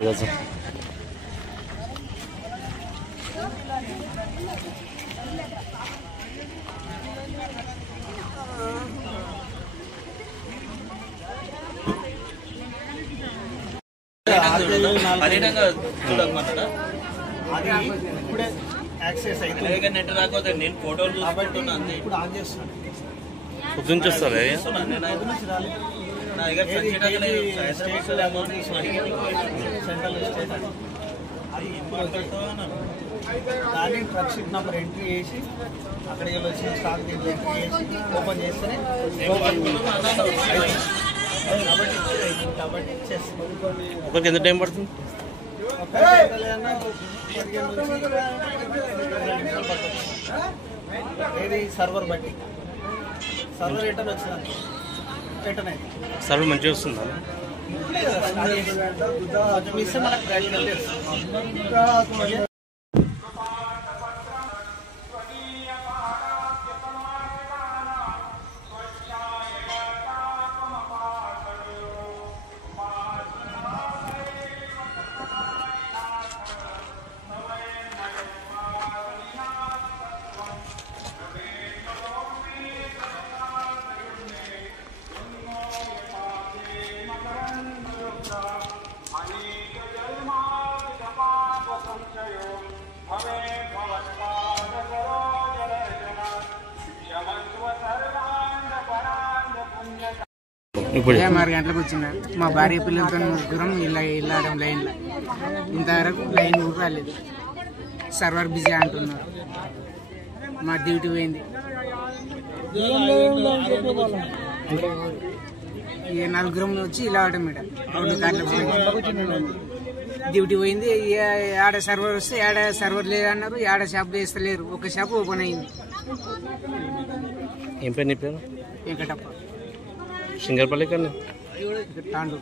ఇప్పుడే యాక్సెస్ అయితే నెట్ రాకపోతే నేను ఫోటోలు చూసుకుంటున్నా అంతే. ఇప్పుడు ఆన్ చేస్తున్నాను. పొద్దున్న చూస్తారా? దాన్ని ట్రక్ షీట్ నెంబర్ ఎంట్రీ చేసి అక్కడికి వచ్చి స్టాక్ ఎంట్రీ చేసి ఓపెన్ చేస్తేనే కాబట్టి ఒకరికి ఎంత టైం పడుతుంది? ఏది సర్వర్ బట్టి సర్వర్ రిటర్న్ వచ్చింది. రిటర్న్ అయితే సర్వర్ మంచిగా వస్తుందా? కొంచెం ఇస్తే మనకు ప్రాక్టికల్ తెలుస్తుంది. ఇప్పుడు 6 గంటలకు వచ్చిన మా భార్య పిల్లలతో ముగ్గురం ఇల్లాడం లైన్లో ఇంతవరకు లైన్ కూడా రాలేదు. సర్వర్ బిజీ అంటున్నారు. మా డ్యూటీ పోయింది. 4 వచ్చి ఇలా అవడం మేడం 2 కార్లు డ్యూటీ పోయింది. ఆడ సర్వర్ వస్తే ఆడ సర్వర్ లేదన్నారు. ఆడ షాప్ వేస్తలేరు. ఒక షాప్ ఓపెన్ అయింది. ఏం పేరు నీ పేరు? వెంకటప్ప. సింగర్పల్లి కన్నా తాండు.